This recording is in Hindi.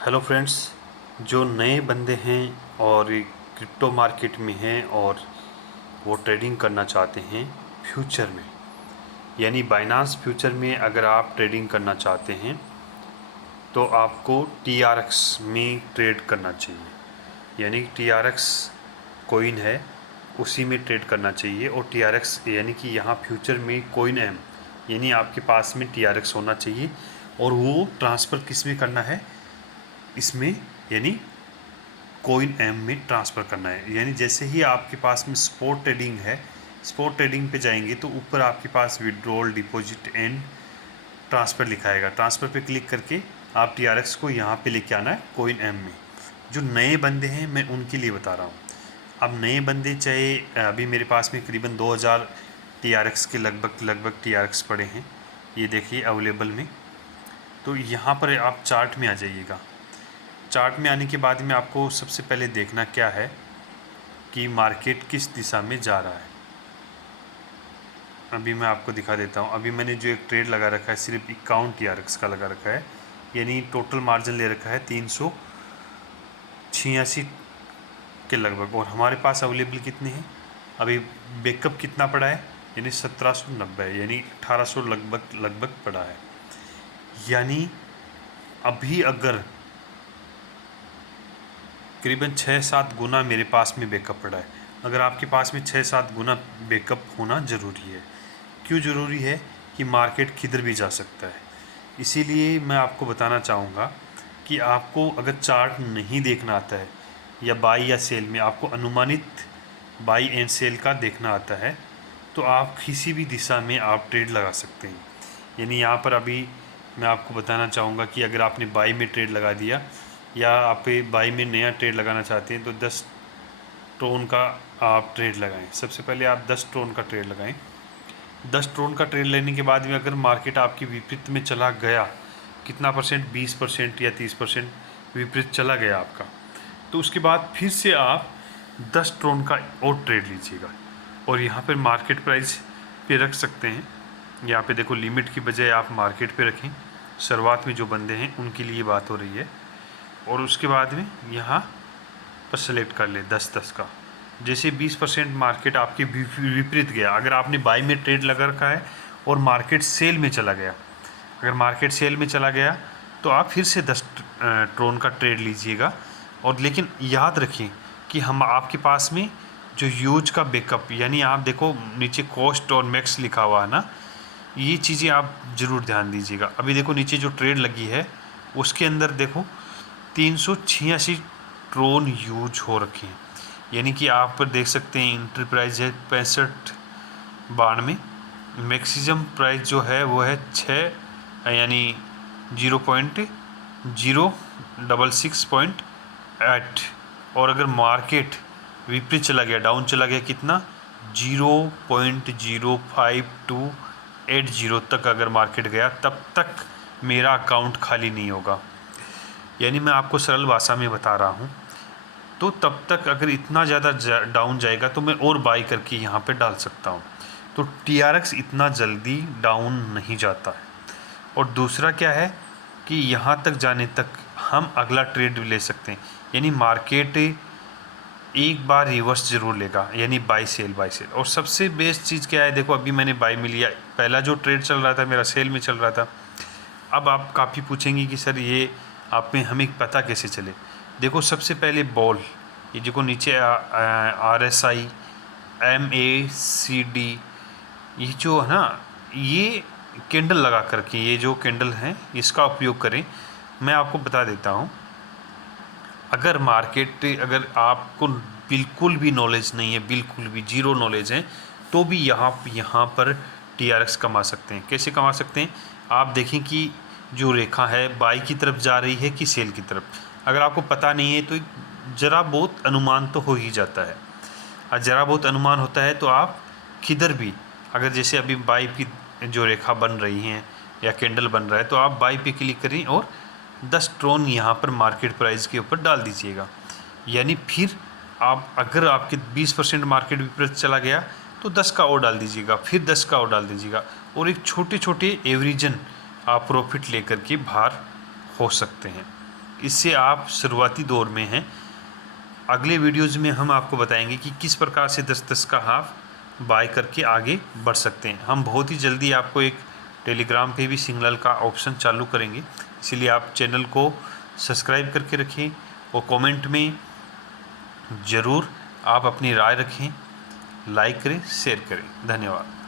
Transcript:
हेलो फ्रेंड्स, जो नए बंदे हैं और क्रिप्टो मार्केट में हैं और वो ट्रेडिंग करना चाहते हैं फ्यूचर में, यानी बाइनांस फ्यूचर में अगर आप ट्रेडिंग करना चाहते हैं तो आपको TRX में ट्रेड करना चाहिए। यानी TRX कोइन है, उसी में ट्रेड करना चाहिए। और TRX यानी कि यहाँ फ्यूचर में कोइन एम, यानी आपके पास में TRX होना चाहिए और वो ट्रांसफ़र किस में करना है, इसमें यानी कोइन एम में ट्रांसफ़र करना है। यानी जैसे ही आपके पास में स्पॉट ट्रेडिंग है, स्पॉट ट्रेडिंग पे जाएंगे तो ऊपर आपके पास विड्रॉल, डिपॉजिट एंड ट्रांसफ़र लिखाएगा। ट्रांसफ़र पे क्लिक करके आप TRX को यहाँ पे लेके आना है कोइन एम में। जो नए बंदे हैं मैं उनके लिए बता रहा हूँ। अब नए बंदे चाहे, अभी मेरे पास में करीबन 2000 TRX के लगभग TRX पड़े हैं, ये देखिए अवेलेबल में। तो यहाँ पर आप चार्ट में आ जाइएगा। चार्ट में आने के बाद में आपको सबसे पहले देखना क्या है कि मार्केट किस दिशा में जा रहा है। अभी मैं आपको दिखा देता हूँ। अभी मैंने जो एक ट्रेड लगा रखा है सिर्फ 51 TRX का लगा रखा है, यानी टोटल मार्जिन ले रखा है 386 के लगभग। और हमारे पास अवेलेबल कितने हैं, अभी बैकअप कितना पड़ा है, यानी 1790 है, यानी 1800 लगभग पड़ा है। यानी अभी अगर करीबन 6-7 गुना मेरे पास में बैकअप पड़ा है। अगर आपके पास में 6-7 गुना बैकअप होना ज़रूरी है। क्यों ज़रूरी है कि मार्केट किधर भी जा सकता है। इसीलिए मैं आपको बताना चाहूँगा कि आपको अगर चार्ट नहीं देखना आता है या बाई या सेल में आपको अनुमानित बाई एंड सेल का देखना आता है तो आप किसी भी दिशा में आप ट्रेड लगा सकते हैं। यानी यहाँ पर अभी मैं आपको बताना चाहूँगा कि अगर आपने बाई में ट्रेड लगा दिया या आप बाई में नया ट्रेड लगाना चाहते हैं तो 10 ट्रोन का आप ट्रेड लगाएं। सबसे पहले आप 10 ट्रोन का ट्रेड लगाएं। 10 ट्रोन का ट्रेड लेने के बाद में अगर मार्केट आपकी विपरीत में चला गया, कितना परसेंट, 20% या 30% विपरीत चला गया आपका, तो उसके बाद फिर से आप 10 ट्रोन का और ट्रेड लीजिएगा और यहाँ पर मार्केट प्राइस पे रख सकते हैं। यहाँ पे देखो लिमिट की बजाय आप मार्केट पे रखें। शुरुआत में जो बंदे हैं उनके लिए बात हो रही है। और उसके बाद में यहाँ पर सेलेक्ट कर ले 10-10 का। जैसे 20% मार्केट आपके विपरीत गया, अगर आपने बाई में ट्रेड लगा रखा है और मार्केट सेल में चला गया, अगर मार्केट सेल में चला गया तो आप फिर से 10 ट्रोन का ट्रेड लीजिएगा। और लेकिन याद रखें कि हम आपके पास में जो यूज का बैकअप, यानी आप देखो नीचे कॉस्ट और मैक्स लिखा हुआ है ना, ये चीज़ें आप ज़रूर ध्यान दीजिएगा। अभी देखो नीचे जो ट्रेड लगी है उसके अंदर देखो 386 ट्रोन यूज हो रखे हैं। यानी कि आप पर देख सकते हैं इंटर प्राइस है 65.92, मैक्सिमम प्राइस जो है वो है 6, यानी 0.0668। और अगर मार्केट विपरीत चला गया, डाउन चला गया, कितना 0.05280 तक अगर मार्केट गया, तब तक मेरा अकाउंट खाली नहीं होगा। यानी मैं आपको सरल भाषा में बता रहा हूँ। तो तब तक अगर इतना ज़्यादा डाउन जाएगा तो मैं और बाई करके यहाँ पे डाल सकता हूँ। तो TRX इतना जल्दी डाउन नहीं जाता है। और दूसरा क्या है कि यहाँ तक जाने तक हम अगला ट्रेड ले सकते हैं। यानी मार्केट एक बार रिवर्स ज़रूर लेगा, यानी बाई सेल। और सबसे बेस्ट चीज़ क्या है, देखो अभी मैंने बाई में लिया, पहला जो ट्रेड चल रहा था मेरा सेल में चल रहा था। अब आप काफ़ी पूछेंगे कि सर ये आप में हमें पता कैसे चले। देखो सबसे पहले बॉल, ये देखो नीचे RSI MACD, ये जो है ना, ये कैंडल लगा करके, ये जो कैंडल हैं इसका उपयोग करें। मैं आपको बता देता हूँ, अगर मार्केट, अगर आपको बिल्कुल भी नॉलेज नहीं है, बिल्कुल भी जीरो नॉलेज है, तो भी यहाँ पर TRX कमा सकते हैं। कैसे कमा सकते हैं, आप देखें कि जो रेखा है बाई की तरफ जा रही है कि सेल की तरफ। अगर आपको पता नहीं है तो ज़रा बहुत अनुमान तो हो ही जाता है। और ज़रा बहुत अनुमान होता है तो आप किधर भी, अगर जैसे अभी बाई की जो रेखा बन रही हैं या कैंडल बन रहा है, तो आप बाई पे क्लिक करें और 10 ट्रोन यहाँ पर मार्केट प्राइस के ऊपर डाल दीजिएगा। यानी फिर आप, अगर आपके 20% मार्केट विपरीत चला गया तो 10 का और डाल दीजिएगा, फिर 10 का और डाल दीजिएगा, और एक छोटे छोटे एवरेजन आप प्रॉफिट लेकर के बाहर हो सकते हैं। इससे आप शुरुआती दौर में हैं। अगले वीडियोज़ में हम आपको बताएंगे कि किस प्रकार से 10-10 का हाफ बाय करके आगे बढ़ सकते हैं। हम बहुत ही जल्दी आपको एक टेलीग्राम पे भी सिग्नल का ऑप्शन चालू करेंगे, इसीलिए आप चैनल को सब्सक्राइब करके रखें और कमेंट में ज़रूर आप अपनी राय रखें, लाइक करें, शेयर करें। धन्यवाद।